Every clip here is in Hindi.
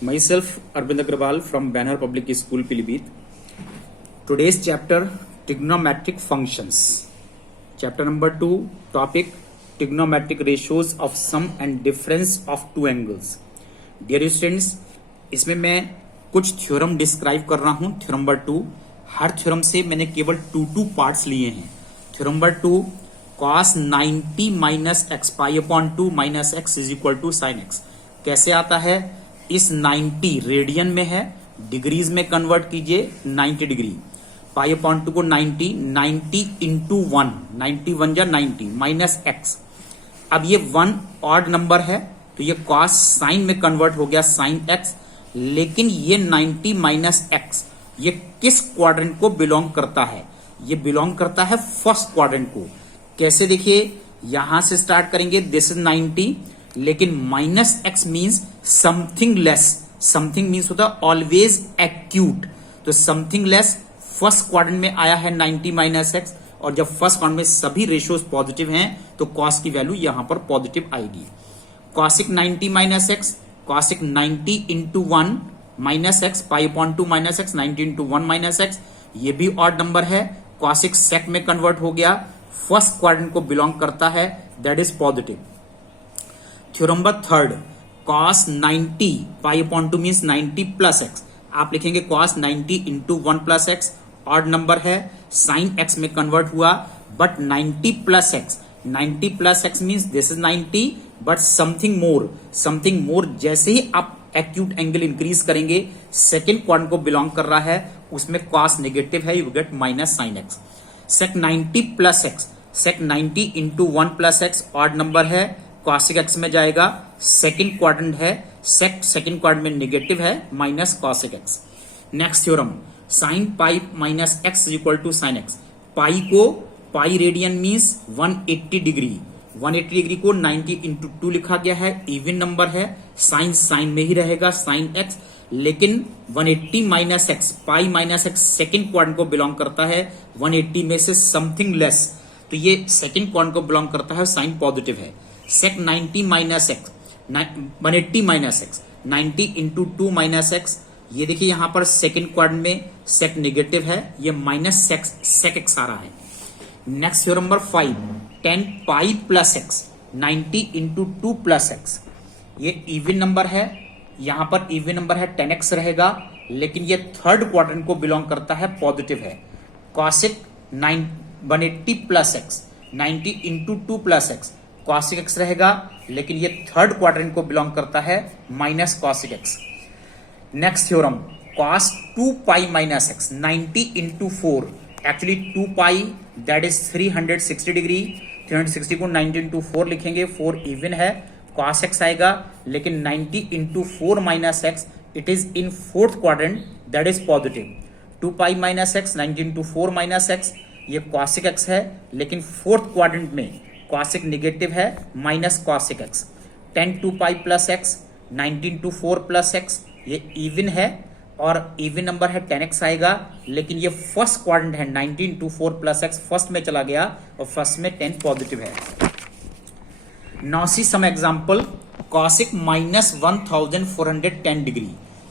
Myself, Arvind Agrawal from Banner Public School, Pilibhit. Today's chapter, trigonometric functions. Chapter number 2, topic, trigonometric ratios of sum and difference of two angles. Dear students, इसमें मैं कुछ थ्योरम डिस्क्राइब कर रहा हूं. थ्योरम नंबर 2, हर थ्योरम से मैंने केवल टू पार्ट्स लिए हैं. Theorem number 2, cos 90 minus x pi upon 2 minus x is equal to sine x. कैसे आता है? इस 90 रेडियन में है, डिग्रीज में कन्वर्ट कीजिए 90 डिग्री. पाई अपॉन 2 को 90 इंटू 1, 91 या 90 माइनस एक्स. अब ये 1 ऑड नंबर है तो ये कॉस साइन में कन्वर्ट हो गया साइन एक्स. लेकिन ये 90 माइनस एक्स ये किस क्वाड्रेंट को बिलोंग करता है? ये बिलोंग करता है फर्स्ट क्वाड्रेंट को. कैसे? देखिए, यहां से स्टार्ट करेंगे. दिस इज 90, लेकिन minus x means something less. Something means होता है ऑलवेज एक्यूट. तो समथिंग लेस फर्स्ट क्वाड्रेंट में आया है 90 माइनस एक्स, और जब फर्स्ट क्वाड्रेंट में सभी रेशियोज पॉजिटिव हैं तो कॉस की वैल्यू यहां पर पॉजिटिव आएगी. Cosec 90 minus x, cosec 90 into 1 minus x, pi upon 2 minus x, 90 into 1 minus x. ये भी ऑड नंबर है. कॉसिक सेक में कन्वर्ट हो गया, फर्स्ट क्वाड्रेंट को बिलोंग करता है, that is positive. Theorem number 3, cos 90 pi upon 2 means 90 plus x. आप लिखेंगे cos 90 into 1 plus x. Odd number है, साइन एक्स में कन्वर्ट हुआ, but 90 plus x. 90 plus x means this is 90 but something more. Something more जैसे ही आप एक्यूट एंगल इंक्रीज करेंगे, सेकेंड क्वाड्रेंट को बिलोंग कर रहा है, उसमें cos नेगेटिव है, you get minus sine x. Sec 90 plus x, sec 90 into 1 plus x. Odd number है, कॉसिक एक्स में जाएगा, सेकंड क्वाड्रेंट है, सेकंड क्वाड्रेंट में नेगेटिव है, minus cosec x. Next theorem, sine pi minus x equal to sine x. Pi को pi radian means 180 degree. 180 degree को 90 इंटू 2 लिखा गया है, इवन नंबर है, साइन साइन में ही रहेगा, साइन एक्स. लेकिन 180 माइनस एक्स, पाई माइनस एक्स सेकेंड क्वाड्रेंट को बिलोंग करता है, 180 में से समथिंग लेस, तो ये सेकेंड क्वाड्रेंट को बिलोंग करता है, साइन पॉजिटिव है. सेक 90 minus x, 180 minus x, 90 into 2 minus x. ये देखिए यहां पर सेकेंड क्वाड्रेंट में सेक नेगेटिव है, ये माइनस सेक एक्स आ रहा है. नेक्स्ट थ्योरम नंबर 5, 10 पाई plus x, 90 into 2 plus x. ये इवन नंबर है, यहां पर इवन नंबर है, 10x रहेगा, लेकिन ये थर्ड क्वाड्रेंट को बिलोंग करता है, पॉजिटिव है. Cosec 180 plus x, 90 into 2 plus x. Cosec x रहेगा, लेकिन ये थर्ड क्वाड्रेंट को बिलोंग करता है, minus cosec x. Next theorem, cos 2 pi minus x, 90 into 4. Actually 2 pi that is 360 degree. 360 को 90 इंटू 4 लिखेंगे, 4 इवन है, कॉस एक्स आएगा, लेकिन 90 into 4 minus x, it is in fourth quadrant, that is positive. 2 pi minus x, 90 into 4 minus x, ये कॉसिक एक्स है, लेकिन फोर्थ क्वाड्रेंट में कॉसिक नेगेटिव है, minus cosec x. 10 2 pi plus x, 19 to 4 plus x, ये इवन है और इवन नंबर है, 10x आएगा, लेकिन ये फर्स्ट क्वाड्रेंट है, 19 टू 4 प्लस एक्स फर्स्ट में चला गया और फर्स्ट में 10 पॉजिटिव है. Now see some example. Cosec minus 1410 degree.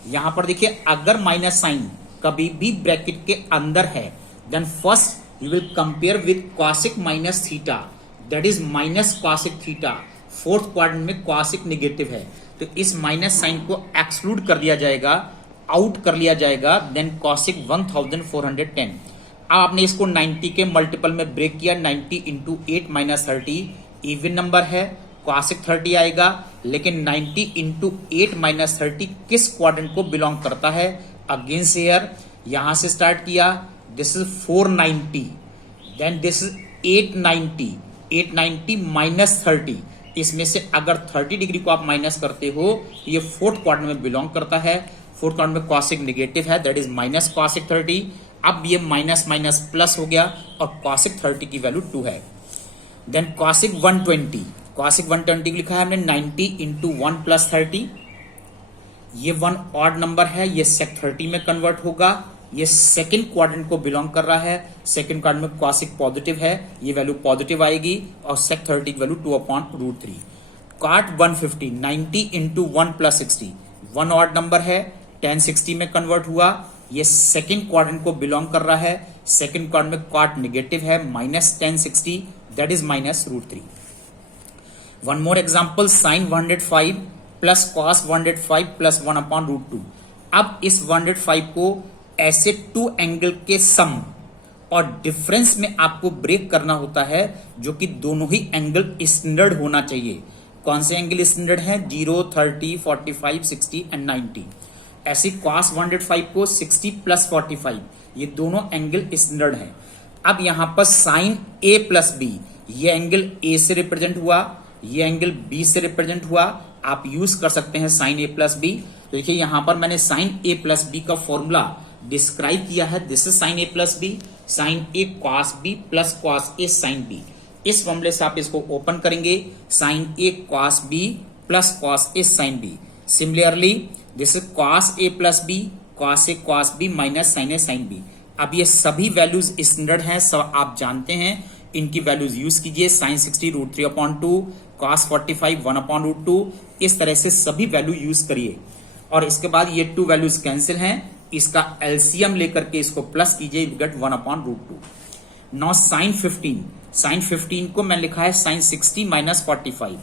यहां पर देखिए, अगर माइनस साइन कभी भी ब्रैकेट के अंदर है, then first you will compare with cosec minus theta, that is minus cosec theta. Fourth quadrant में कॉसिक नेगेटिव है, तो इस माइनस साइन को एक्सक्लूड कर दिया जाएगा, आउट कर लिया जाएगा, देन कॉसिक 1410. अब आपने इसको 90 के मल्टीपल में ब्रेक किया, 90 इंटू 8 माइनस 30, इवन नंबर है, कॉसिक 30 आएगा, लेकिन 90 इंटू 8 माइनस 30 किस क्वाड्रेंट को बिलोंग करता है? अगेंस्ट हेयर, यहां से स्टार्ट किया, this is 490, then this is 890, 890 minus 30. इसमें से अगर 30 डिग्री को आप माइनस करते हो, ये फोर्थ क्वाड्रेंट में बिलोंग करता है. फोर्थ क्वाड्रेंट में कॉसिक नेगेटिव है, दैट इज माइनस कॉसिक 30. अब ये माइनस माइनस प्लस हो गया और कॉसिक 30 की वैल्यू 2 है. देन कॉसिक 120, कॉसिक 120 लिखा है हमने 90 इंटू 1 प्लस 30. ये 1 ऑड नंबर है, ये सेक 30 में कन्वर्ट होगा, ये सेकंड क्वाड्रेंट को बिलोंग कर रहा है, सेकंड क्वाड्रेंट में कॉसिक पॉजिटिव है, ये वैल्यू पॉजिटिव आएगी, और सेक 30 की value 2/√3. Cot 150, 90 into 1 plus 60. 1 odd number है, 10 60 में कन्वर्ट हुआ, ये सेकंड क्वाड्रेंट को बिलोंग कर रहा है, सेकंड क्वाड्रेंट में क्वाड नेगेटिव है, -1060 that is -√3। One more example, sine 105 plus cos 105 plus 1/√2। अब इस 105 को ऐसे टू एंगल के सम और डिफरेंस में आपको ब्रेक करना होता है, जो कि दोनों ही एंगल स्टैंडर्ड होना चाहिए। कौन से एंगल स्टैंडर्ड है? 0, 30, 45, 60 एंड 90। ऐसे cos 105 को 60 प्लस 45 ये दोनों एंगल स्टैंडर्ड है। अब यहां पर साइन A प्लस बी, ये एंगल A से रिप्रेजेंट हुआ, ये एंगल B से रिप्रेजेंट हुआ। आप यूज कर सकते हैं साइन A प्लस बी। तो देखिए यहां पर मैंने साइन A प्लस बी का फॉर्मूला डिस्क्राइब किया है। This is sine A plus B, sine A cos B plus cos A sine B। इस फॉर्मूले से आप इसको ओपन करेंगे, sine A cos B plus cos A sine B। Similarly this is cos A plus B, cos A cos B minus sine A sine B। अब ये सभी वैल्यूज स्टैंडर्ड हैं, सब आप जानते हैं, इनकी वैल्यूज यूज कीजिए। साइन 60 √3/2, cos 45 1/√2, इस तरह से सभी वैल्यू यूज करिए। और इसके बाद ये टू वैल्यूज कैंसिल हैं, इसका एलसीएम लेकर के इसको प्लस कीजिए, यू गेट 1/√2। नाउ साइन 15 को मैं लिखा है साइन 60 माइनस 45।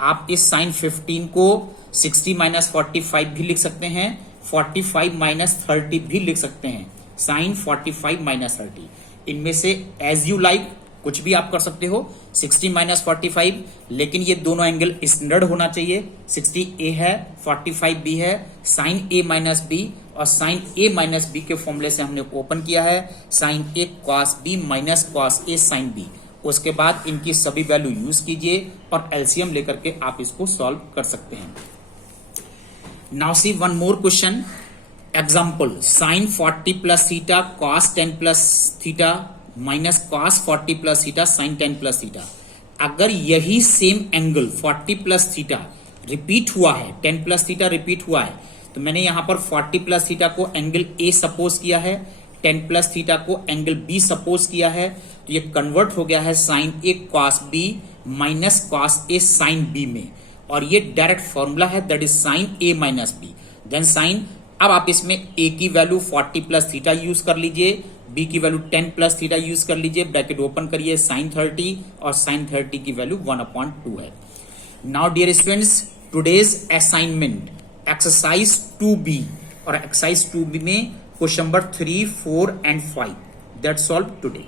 आप इस साइन 15 को 60 माइनस 45 भी लिख सकते हैं, 45 माइनस 30 भी लिख सकते हैं, साइन 45 माइनस 30। इनमें से एज यू लाइक कुछ भी आप कर सकते हो। 60 माइनस 45, लेकिन ये दोनों एंगल स्टैंडर्ड होना चाहिए। 60 A है, 45 B है, साइन A माइनस बी और साइन A माइनस बी के फॉर्मूले से हमने ओपन किया है, sine A cos B minus cos A sine B। उसके बाद इनकी सभी वैल्यू यूज कीजिए और एलसीएम लेकर के आप इसको सॉल्व कर सकते हैं। Now see one more question example, sine 40 plus theta cos 10 plus theta minus cos 40 plus theta sine 10 plus theta. अगर यही same angle 40 plus theta repeat हुआ है, 10 प्लस थीटा रिपीट हुआ है, तो मैंने यहां पर 40 प्लस थीटा को एंगल A सपोज किया है, 10 प्लस थीटा को एंगल B सपोज किया है, तो ये कन्वर्ट हो गया है sine A cos B minus cos A sine B में। और ये डायरेक्ट फॉर्मूला है, that is sine A minus B then sine. अब आप इसमें A की वैल्यू 40 प्लस थीटा यूज कर लीजिए, B की वैल्यू 10 प्लस थीटा यूज कर लीजिए, ब्रैकेट ओपन करिए, साइन 30 और साइन 30 की वैल्यू 1/2 है। Now dear students, today's assignment exercise 2B और एक्सरसाइज 2B में question number 3, 4 and 5 that's all today.